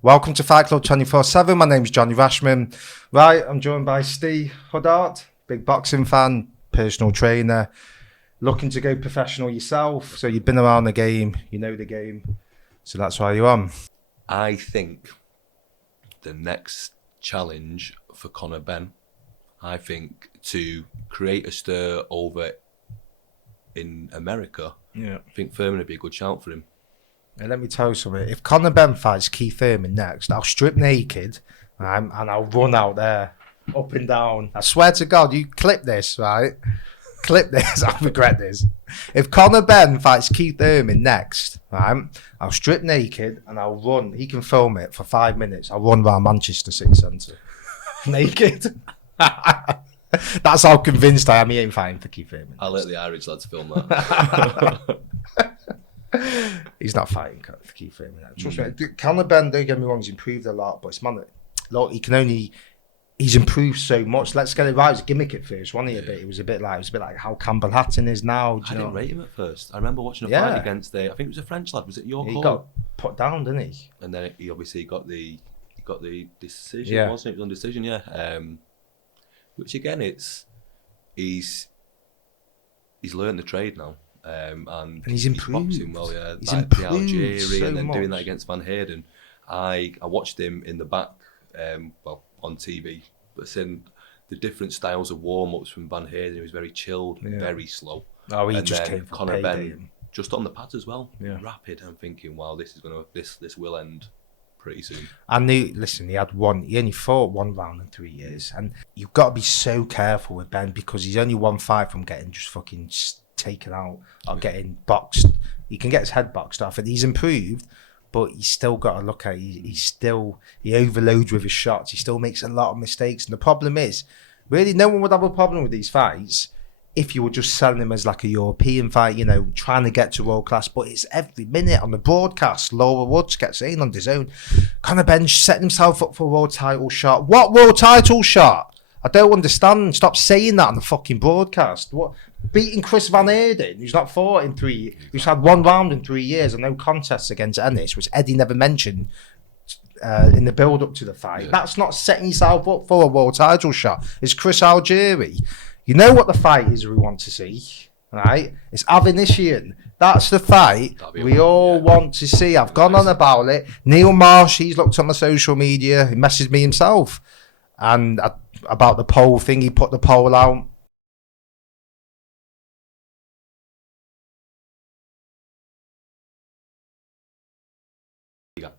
Welcome to Fight Club 24/7. My name's Johnny Rashman. Right, I'm joined by Ste Huddart, big boxing fan, personal trainer, looking to go professional yourself. So you've been around the game, you know the game. So that's why you're on. I think the next challenge for Conor Benn, I think to create a stir over in America, I think Thurman would be a good shout for him. And let me tell you something. If Conor Benn fights Keith Thurman next, I'll strip naked and I'll run out there, up and down. I swear to God, you clip this, right? Clip this. I'll regret this. If Conor Benn fights Keith Thurman next, right, I'll strip naked and I'll run. He can film it for 5 minutes. I'll run around Manchester City Centre. Naked. That's how convinced I am he ain't fighting for Keith Thurman. I'll let the Irish lads film that. He's not fighting for Keith Thurman. Trust me. Conor Benn, don't get me wrong, he's improved a lot, but it's man, look, he's improved so much. Let's get it right. It was a gimmick at first, wasn't he? It was a bit like how Campbell Hatton is now. I didn't rate him at first. I remember watching a fight against I think it was a French lad. Was it York? He got put down, didn't he? And then he obviously got the decision, wasn't it? It was on decision, which again, he's learned the trade now. And he's improved. He's boxing well, yeah. He's like improved the Algeria, so and then much. doing that against Van Heerden. I watched him in the back, on TV, but seeing the different styles of warm-ups from Van Heerden, he was very chilled, very slow. Oh, he and just then came for Conor payday. Benn, just on the pads as well, rapid. I'm thinking, wow, this will end pretty soon. And he only fought one round in 3 years, and you've got to be so careful with Ben because he's only one fight from getting just fucking taken out or getting boxed. He can get his head boxed off, and he's improved, but he's still got to look at he overloads with his shots. He still makes a lot of mistakes, and the problem is, really, no one would have a problem with these fights if you were just selling him as like a European fight, trying to get to world class. But it's every minute on the broadcast. Laura Woods kept saying on his own, Conor Benn setting himself up for a world title shot. What world title shot? I don't understand. Stop saying that on the fucking broadcast. What? Beating Chris Van Heerden, who's not fought in 3 years, who's had one round in 3 years and no contests against Ennis, which Eddie never mentioned in the build-up to the fight. Yeah. That's not setting yourself up for a world title shot. It's Chris Algieri. You know what the fight is we want to see, right? It's Avanesian. That's the fight we all want to see. I've gone on about it. Neil Marsh, he's looked on my social media. He messaged me himself. And about the poll thing, he put the poll out.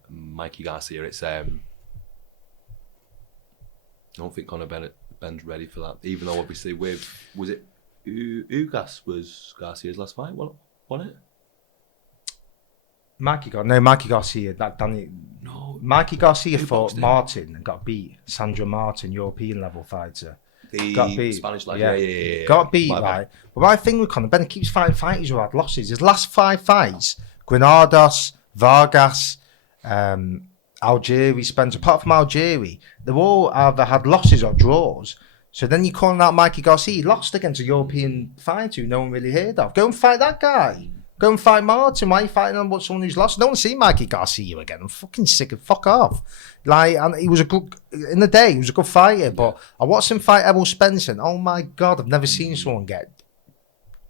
Mikey Garcia, I don't think Conor Benn's ready for that. Even though obviously was it Ugas was Garcia's last fight, wasn't it? Mikey Garcia. Mikey Garcia fought Martin and got beat. Sandra Martin, European level fighter. Got beat. Spanish lad, yeah. Got beat, right? But my thing with Conor Benn, he keeps fighting fighters who had losses. His last 5 fights, Granados, Vargas, Algieri, Spencer, apart from Algieri, they've all either had losses or draws. So then you're calling out Mikey Garcia. He lost against a European fighter who no one really heard of. Go and fight that guy. Go and fight Martin. Why are you fighting on someone who's lost? No one's seen Mikey Garcia again. I'm fucking sick of fuck off. And he was a good fighter, but I watched him fight Errol Spencer. And, oh my God, I've never seen someone get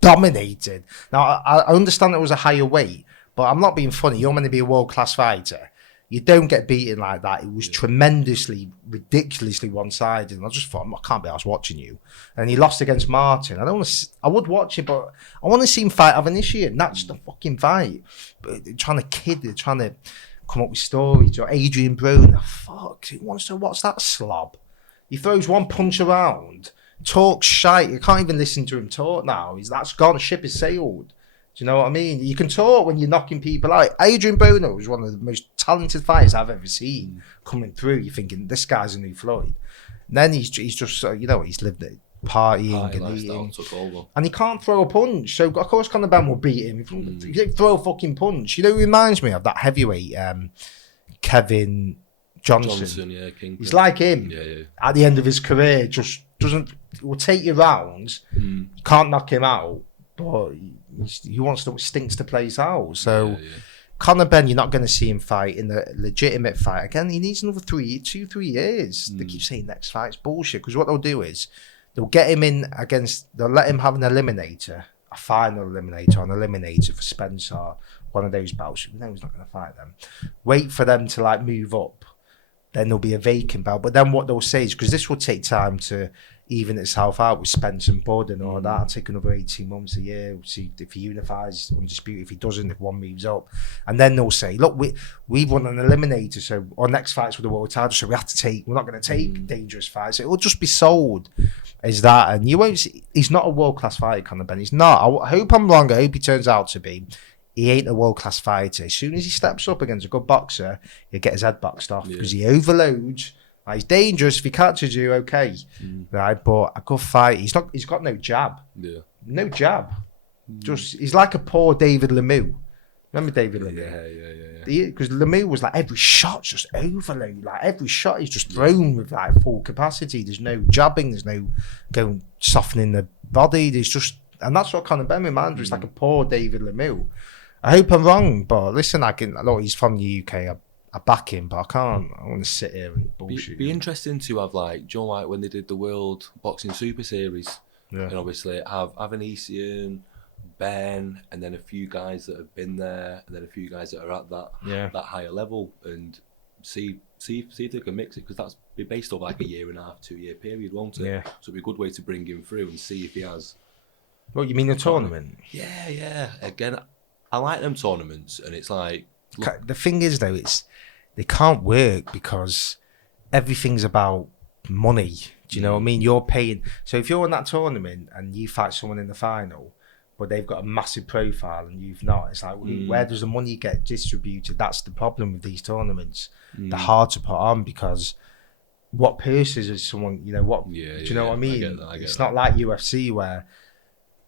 dominated. Now, I understand it was a higher weight, but I'm not being funny. You're meant to be a world-class fighter. You don't get beaten like that. It was ridiculously one-sided. And I just thought, I can't be arsed watching you. And he lost against Martin. I would watch it, but I want to see him fight Avanesian. That's the fucking fight. But they're trying to come up with stories. Or Adrian Broner. Fuck, who wants to watch that slob? He throws one punch around, talks shite. You can't even listen to him talk now. That's gone. The ship is sailed. Do you know what I mean? You can talk when you're knocking people out. Adrian Broner was one of the most talented fighters I've ever seen coming through. You're thinking, this guy's a new Floyd. And then he's just, he's lived it, partying and eating. And he can't throw a punch. So, of course, Conor Benn will beat him. He don't throw a fucking punch. He reminds me of that heavyweight, Kevin Johnson. Kingpin. He's like him. At the end of his career, just will take your rounds. Can't knock him out, but he stinks the place out. So Conor Benn, you're not going to see him fight in a legitimate fight. Again, he needs another 3 years. They keep saying next fight's bullshit, because what they'll do is they'll get him in against, they'll let him have an eliminator, a final eliminator, an eliminator for Spencer, one of those bouts. No, he's not going to fight them. Wait for them to like move up. Then there'll be a vacant belt. But then what they'll say is, because this will take time to even itself out with Spence and Bud and all that, it'll take another 18 months, a year. We'll see if he unifies, undisputed. If he doesn't, if one moves up. And then they'll say, look, we've won an eliminator, so our next fight's with the world title, so we're not going to take dangerous fights. It'll just be sold as that. And you won't see, he's not a world-class fighter, Conor Benn. He's not. I hope I'm wrong. I hope he turns out to be. He ain't a world-class fighter. As soon as he steps up against a good boxer, he'll get his head boxed off, because he overloads. He's dangerous. If he catches you, okay, right? But a good fight, he's got no jab. Yeah, no jab. Just he's like a poor David Lemieux. Remember David Lemieux? Yeah. Because Lemieux was like, every shot's just overload. Like every shot is just thrown with like full capacity. There's no jabbing. There's no going softening the body. There's just, and that's what Conor Benn reminds me. It's like a poor David Lemieux. I hope I'm wrong, but listen, look, he's from the UK. I back him, but I can't. I want to sit here and bullshit. Be interesting to have, like, John White when they did the World Boxing Super Series, and obviously have Avanesian, Ben, and then a few guys that have been there, and then a few guys that are at that higher level, and see if they can mix it, because that's be based over like a year and a half, 2 year period, won't it? Yeah. So it'd be a good way to bring him through and see if he has. What, you mean a tournament? Yeah. Again, I like them tournaments, and it's like, look, the thing is though, they can't work because everything's about money. Do you know what I mean? You're paying. So if you're in that tournament and you fight someone in the final, but they've got a massive profile and you've not, it's like, where does the money get distributed? That's the problem with these tournaments. They're hard to put on because what purses is someone, you know, what, do you know what I mean? It's not like UFC where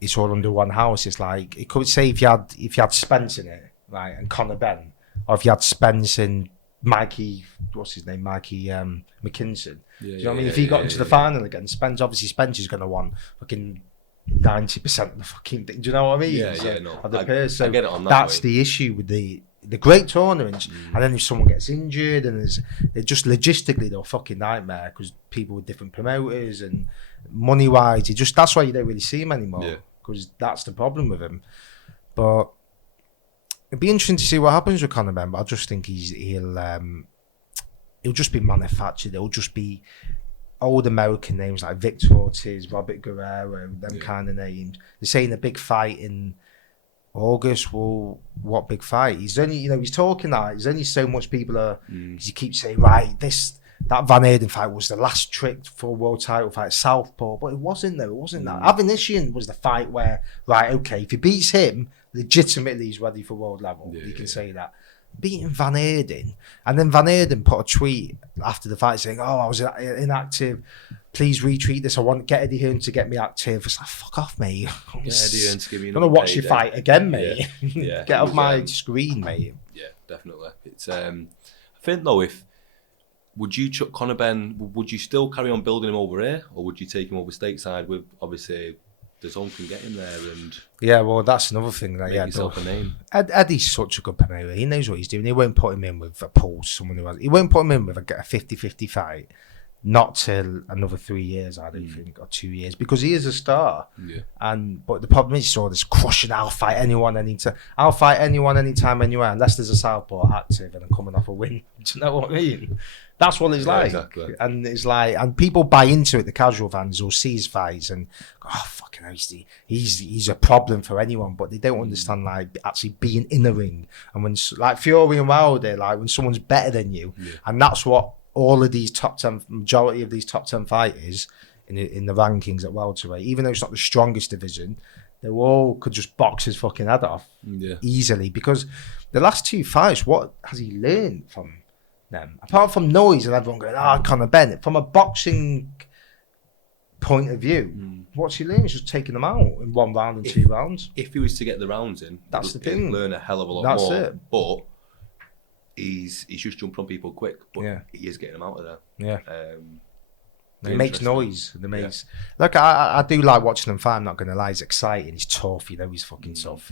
it's all under one house. It's like, it could say if you had Spence in it, right, and Conor Benn, or if you had Spence and Mikey, what's his name, Mikey McKinson. Do you know what I mean? If he got into the final again, Spence is going to want fucking 90% of the fucking thing. Do you know what I mean? I get it on that. That's the issue with the great tournaments. And then if someone gets injured, and they're just logistically, they're a fucking nightmare, because people with different promoters and money wise, that's why you don't really see him anymore, because that's the problem with him. But it'd be interesting to see what happens with Conor Benn, but I just think he'll just be manufactured. It'll just be old American names like Victor Ortiz, Robert Guerrero, them kind of names. They're saying a big fight in August. Well, what big fight? He's only, he's talking that. There's only so much people are. He keeps saying, right, that Van Erden fight was the last trick for a world title fight, Southpaw, but it wasn't though. It wasn't that. Avanesian was the fight where, right, okay, if he beats him, legitimately he's ready for world level. You can say that. Beating Van Erden, and then Van Erden put a tweet after the fight saying, "Oh, I was inactive. Please retweet this. I want get Eddie Hearn to get me active." It's like, fuck off, mate. Get Eddie Hearn to give me. I'm gonna watch your fight again, mate. Get off my screen, mate. Yeah, definitely. It's I think though, would you chuck Conor Benn? Would you still carry on building him over here, or would you take him over stateside with obviously? The zone can get him there, and well, that's another thing. That, make yourself a name. Eddie's such a good promoter. He knows what he's doing. He won't put him in with a Pulse, someone who has. He won't put him in with a 50-50 fight. Not till another 3 years, I don't think, or 2 years, because he is a star. But the problem is, so this crushing. I'll fight anyone, anytime, anywhere, unless there's a southpaw active and I'm coming off a win. Do you know what I mean? That's what it's like. Exactly. And it's like, and people buy into it. The casual fans will see his fights and go, "Oh, fucking hell, he's a problem for anyone." But they don't understand like actually being in the ring. And when like Fury and Wilder, like when someone's better than you, and that's what all of these majority of these top 10 fighters in the rankings at welterweight, even though it's not the strongest division, they all could just box his fucking head off easily. Because the last two fights, what has he learned from them? Apart from noise and everyone going, Conor Benn, from a boxing point of view, what's he learned? He's just taking them out in 1 round and 2 rounds. If he was to get the rounds in, that's the thing. He'd learn a hell of a lot more. It. But he's just jumping on people quick, but he is getting them out of there. He makes noise. Look, I do like watching him fight. I'm not going to lie. He's exciting. He's tough. He's fucking tough.